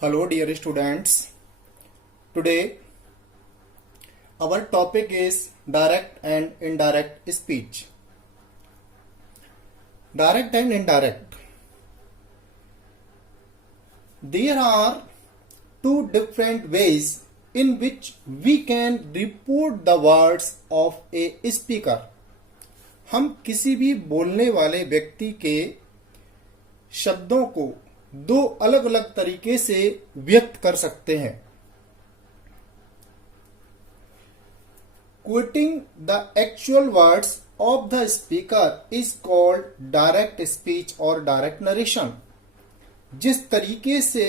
Hello dear students. Today our topic is direct and indirect speech. Direct and indirect. There are two different ways in which we can report the words of a speaker. हम किसी भी बोलने वाले व्यक्ति के शब्दों को दो अलग अलग तरीके से व्यक्त कर सकते हैं. Quoting the actual words of the speaker is called direct speech or direct narration. जिस तरीके से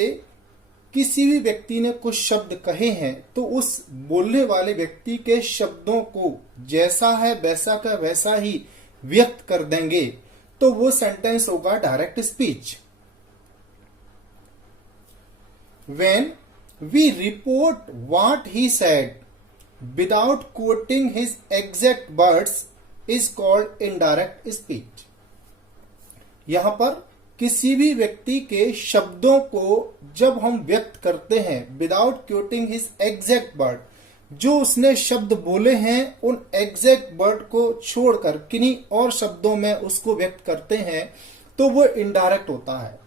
किसी भी व्यक्ति ने कुछ शब्द कहे हैं तो उस बोलने वाले व्यक्ति के शब्दों को जैसा है वैसा का वैसा ही व्यक्त कर देंगे तो वो सेंटेंस होगा direct speech. When we report what he said without quoting his exact words is called indirect speech. यहां पर किसी भी व्यक्ति के शब्दों को जब हम व्यक्त करते हैं विदाउट क्वोटिंग हिज एग्जैक्ट वर्ड, जो उसने शब्द बोले हैं उन एग्जैक्ट वर्ड को छोड़कर किन्हीं और शब्दों में उसको व्यक्त करते हैं तो वो इनडायरेक्ट होता है.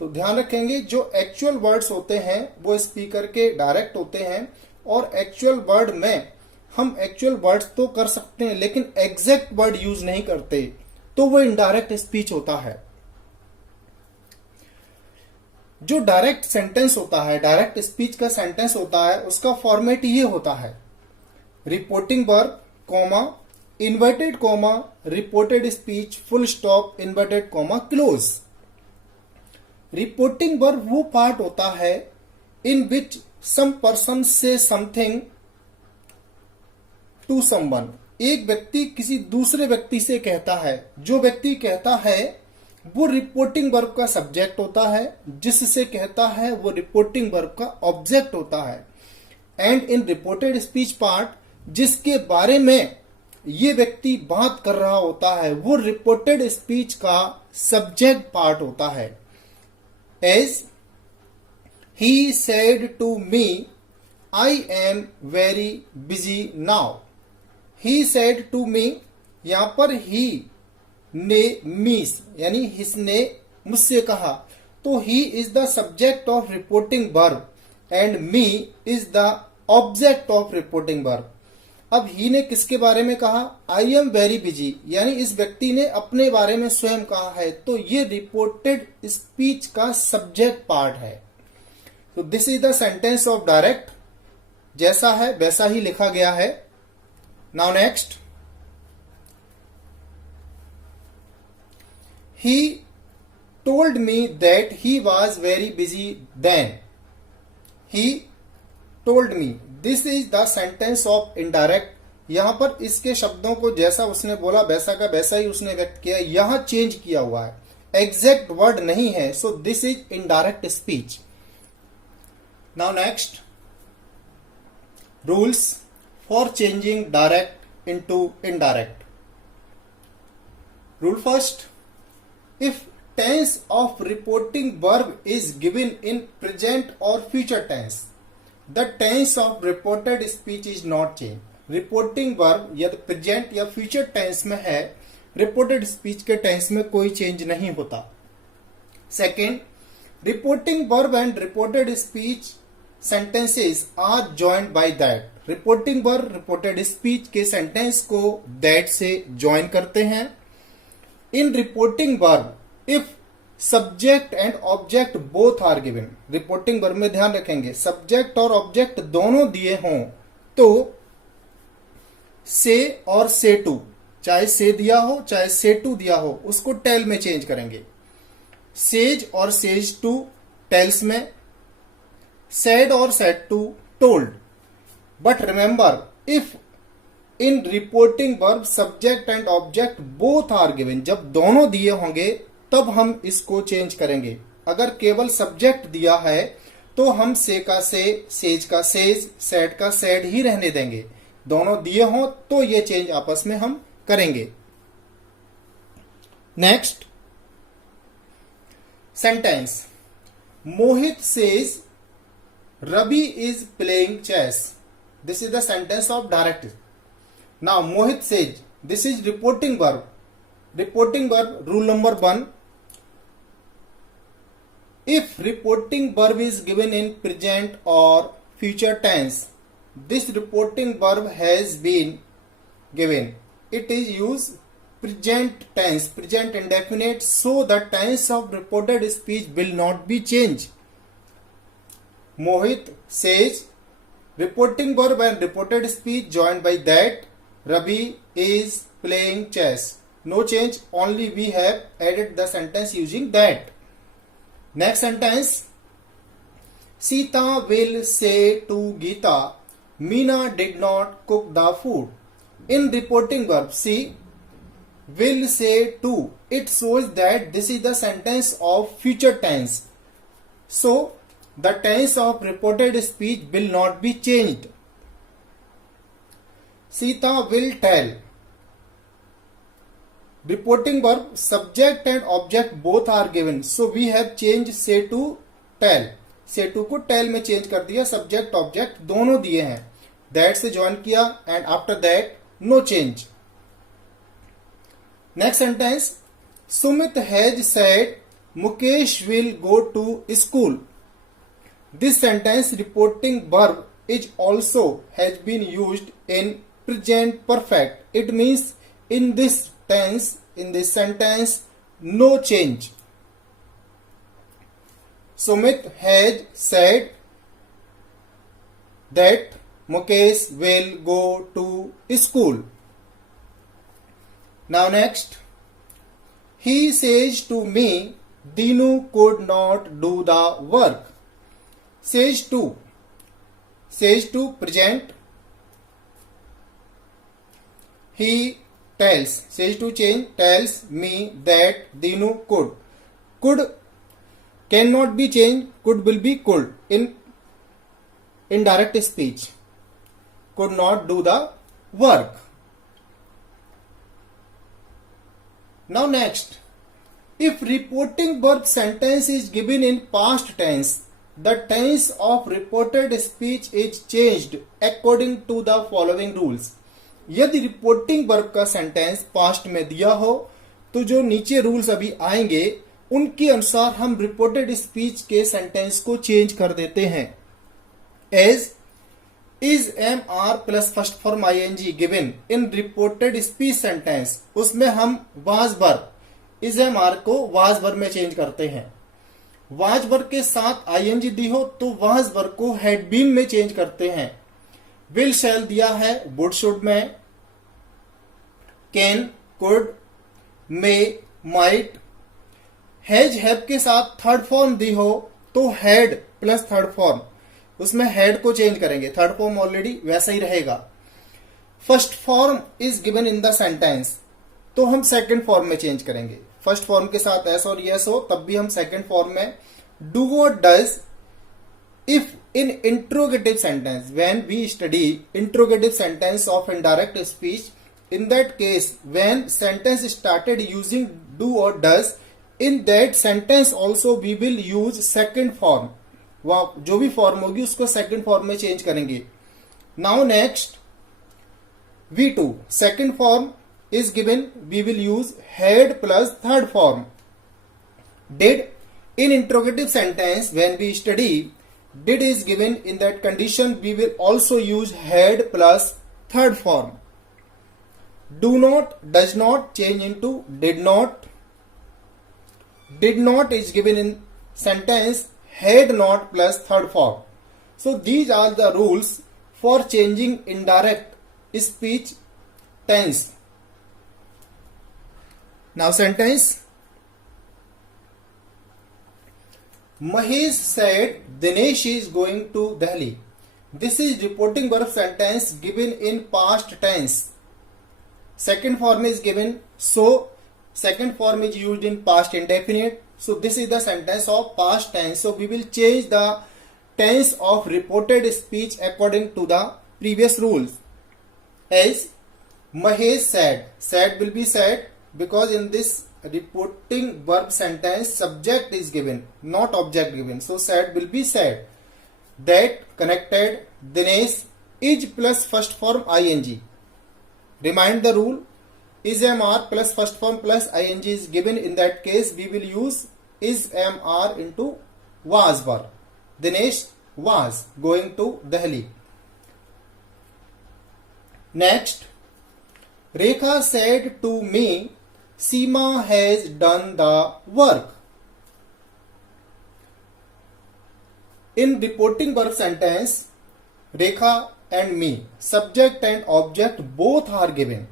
तो ध्यान रखेंगे जो एक्चुअल वर्ड्स होते हैं वो स्पीकर के डायरेक्ट होते हैं और एक्चुअल वर्ड में हम एक्चुअल वर्ड्स तो कर सकते हैं लेकिन एग्जैक्ट वर्ड यूज नहीं करते तो वो इनडायरेक्ट स्पीच होता है. जो डायरेक्ट सेंटेंस होता है, डायरेक्ट स्पीच का सेंटेंस होता है, उसका फॉर्मेट ये होता है reporting verb comma inverted comma reported speech full stop inverted comma close. Reporting verb वो पार्ट होता है in which some person say something to someone. एक व्यक्ति किसी दूसरे व्यक्ति से कहता है, जो व्यक्ति कहता है वो रिपोर्टिंग वर्ब का सब्जेक्ट होता है, जिससे कहता है वो रिपोर्टिंग वर्ब का ऑब्जेक्ट होता है. And in reported speech part जिसके बारे में ये व्यक्ति बात कर रहा होता है वो रिपोर्टेड स्पीच का सब्जेक्ट पार्ट होता है. As he said to me, I am very busy now. He said to me, यहां पर he ने मीस यानी हिसने मुझसे कहा तो he is the subject of reporting verb and me is the object of reporting verb. अब ही ने किसके बारे में कहा? आई एम वेरी बिजी, यानी इस व्यक्ति ने अपने बारे में स्वयं कहा है तो ये रिपोर्टेड स्पीच का सब्जेक्ट पार्ट है. तो this is the sentence of direct, जैसा है वैसा ही लिखा गया है. Now next, he told me that he was very busy then. He told me, this is the sentence of indirect. यहां पर इसके शब्दों को जैसा उसने बोला वैसा का वैसा ही उसने व्यक्त किया, यहां चेंज किया हुआ है, एग्जैक्ट वर्ड नहीं है. So this is indirect speech. Now next, rules for changing direct into indirect. Rule first, if tense of reporting verb is given in present और future tense, the tense of reported speech is not changed. Reporting verb यदि present या future tense में है, reported speech के tense में कोई change नहीं होता. Second, reporting verb and reported speech sentences are joined by that. Reporting verb reported speech के सेंटेंस को दैट से ज्वाइन करते हैं. In reporting verb if subject and object both are given. Reporting verb में ध्यान रखेंगे सब्जेक्ट और object दोनों दिए हों तो से और से टू, चाहे से दिया हो चाहे से टू दिया हो, उसको टेल में चेंज करेंगे. सेज और सेज टू टेल्स में, सेड और said to told. But remember if in reporting verb subject and object both are given, जब दोनों दिए होंगे तब हम इसको चेंज करेंगे. अगर केवल सब्जेक्ट दिया है तो हम से का से, सेज का सेज, सेड का सेड ही रहने देंगे. दोनों दिए हों तो ये चेंज आपस में हम करेंगे. Next sentence, Mohit says Ravi is playing chess. This is the sentence of direct. Now Mohit says, this is reporting verb. Reporting verb, rule number 1. If reporting verb is given in present or future tense, this reporting verb has been given. It is used present tense, present indefinite, so the tense of reported speech will not be changed. Mohit says, reporting verb and reported speech joined by that. Ravi is playing chess. No change, only we have added the sentence using that. Next sentence. Sita will say to Geeta, Meena did not cook the food. In reporting verb, see, will say to. It shows that this is the sentence of future tense. So, the tense of reported speech will not be changed. Sita will tell. Reporting verb, subject and object both are given. So we have changed say to tell. Say to को tell में change कर दिया. Subject object दोनों दिए हैं. That से join किया and after that no change. Next sentence. Sumit has said Mukesh will go to school. This sentence reporting verb is also has been used in present perfect. It means in this tense, in this sentence, no change. Sumit has said that Mukesh will go to school. Now next, he says to me, Dinu could not do the work. Says to present. He tells, says to change, tells me that Dinu could. Could cannot be changed, could will be could in indirect speech. Could not do the work. Now next, if reporting verb sentence is given in past tense, the tense of reported speech is changed according to the following rules. यदि reporting verb का sentence past में दिया हो तो जो नीचे rules अभी आएंगे उनके अनुसार हम रिपोर्टेड स्पीच के सेंटेंस को चेंज कर देते हैं. As is am are plus first form I N G given in reported speech sentence, उसमें हम was verb is am are को वाज वर्ब में चेंज करते हैं. वाज वर्ब के साथ आईएनजी दी हो तो वाज वर्ब को हैड बीन में चेंज करते हैं. विल शैल दिया है वुड शुड में, can could may might. Has have के साथ थर्ड फॉर्म दी हो तो हैड प्लस थर्ड फॉर्म, उसमें हैड को चेंज करेंगे, थर्ड फॉर्म ऑलरेडी वैसा ही रहेगा. First form is given in the sentence तो हम सेकंड फॉर्म में चेंज करेंगे. फर्स्ट फॉर्म के साथ एस और यस हो तब भी हम सेकंड फॉर्म में. डू और does if in interrogative sentence, when we study interrogative sentence of indirect speech, in that case when sentence started using do or does, in that sentence also we will use second form. वह जो भी form होगी उसको second form में change करेंगे. Now next V2 second form is given, we will use had plus third form. Did in interrogative sentence when we study did is given, in that condition we will also use had plus third form. Do not, does not change into did not. Did not is given in sentence had not plus third form. So these are the rules for changing indirect speech tense. Now sentence. Mahesh said Dinesh is going to Delhi. This is reporting verb sentence given in past tense. Second form is given, so second form is used in past indefinite. So this is the sentence of past tense. So we will change the tense of reported speech according to the previous rules. As Mahesh said, said will be said because in this reporting verb sentence subject is given, not object given. So said will be said. that connected Dinesh is plus first form ing. Remind the rule, is MR plus first form plus ing is given. In that case, we will use is MR into was verb. Dinesh was going to Delhi. Next, Rekha said to me, Seema has done the work. In reporting verb sentence, Rekha and me, subject and object both are given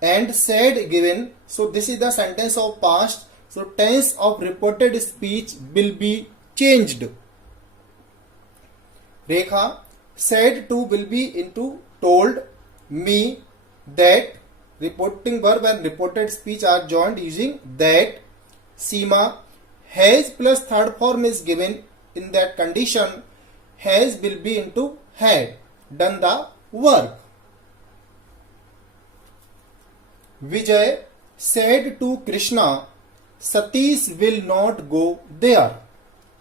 and said given. So this is the sentence of past. So tense of reported speech will be changed. Rekha said to will be into told me that. Reporting verb and reported speech are joined using that. Seema has plus third form is given. In that condition, has will be into had done the work. Vijay said to Krishna, Satish will not go there.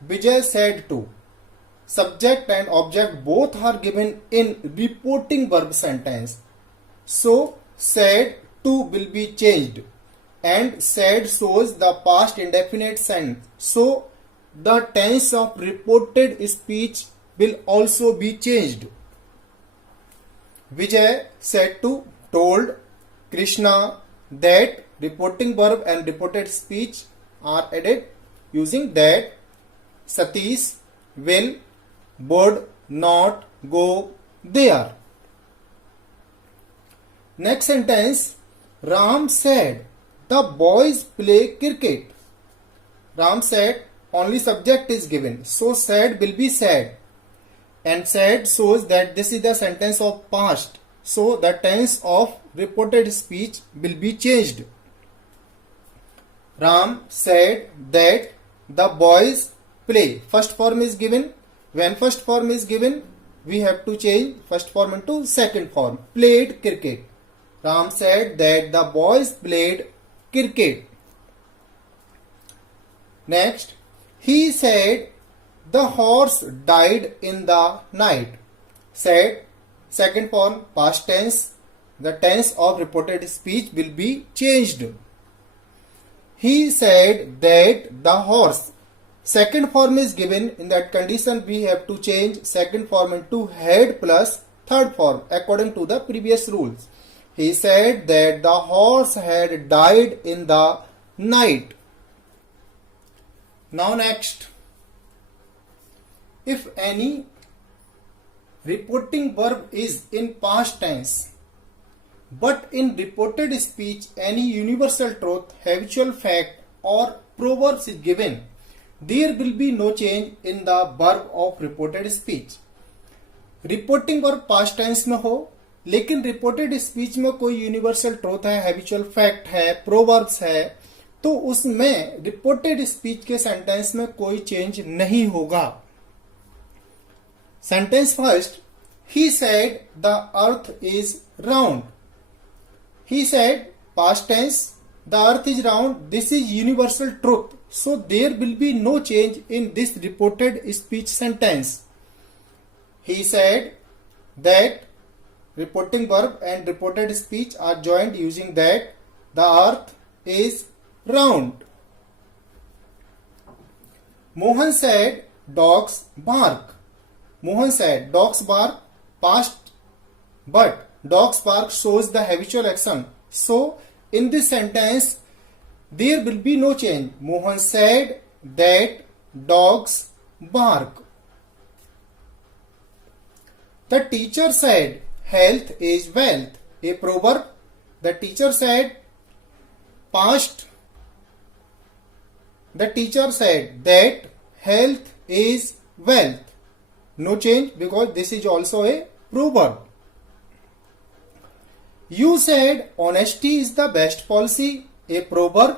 Vijay said to. Subject and object both are given in reporting verb sentence. So, said to will be changed and said shows the past indefinite tense. So, the tense of reported speech will also be changed. Vijay said to told Krishna that. Reporting verb and reported speech are added using that. Satish will would not go there. Next sentence, Ram said the boys play cricket. Ram said only subject is given, so said will be said, and said shows that this is the sentence of past, so the tense of reported speech will be changed. Ram said that the boys play. First form is given. When first form is given, we have to change first form into second form. Played cricket. Ram said that the boys played cricket. Next, he said the horse died in the night. Said, second form, past tense. The tense of reported speech will be changed. He said that the horse. Second form is given. In that condition, we have to change second form into had plus third form according to the previous rules. He said that the horse had died in the night. Now next, if any reporting verb is in past tense, but in reported speech any universal truth, habitual fact or proverbs is given, there will be no change in the verb of reported speech. Reporting verb past tense में हो, लेकिन reported speech में कोई universal truth है, habitual fact है, proverbs है, तो उसमें रिपोर्टेड स्पीच के सेंटेंस में कोई चेंज नहीं होगा. Sentence first, he said the earth is round. He said, past tense, the earth is round. This is universal truth. So there will be no change in this reported speech sentence. He said that reporting verb and reported speech are joined using that. The earth is round. Mohan said, dogs bark. Mohan said, dogs bark, past, but dogs bark shows the habitual action. So, in this sentence, there will be no change. Mohan said that dogs bark. The teacher said, health is wealth. A proverb. The teacher said, past. The teacher said that health is wealth. No change because this is also a proverb. You said honesty is the best policy, a proverb.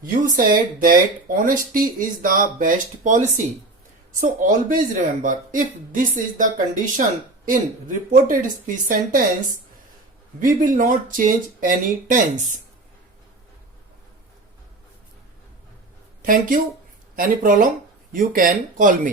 You said that honesty is the best policy. So always remember, if this is the condition in reported speech sentence, we will not change any tense. Thank you Any problem, you can call me.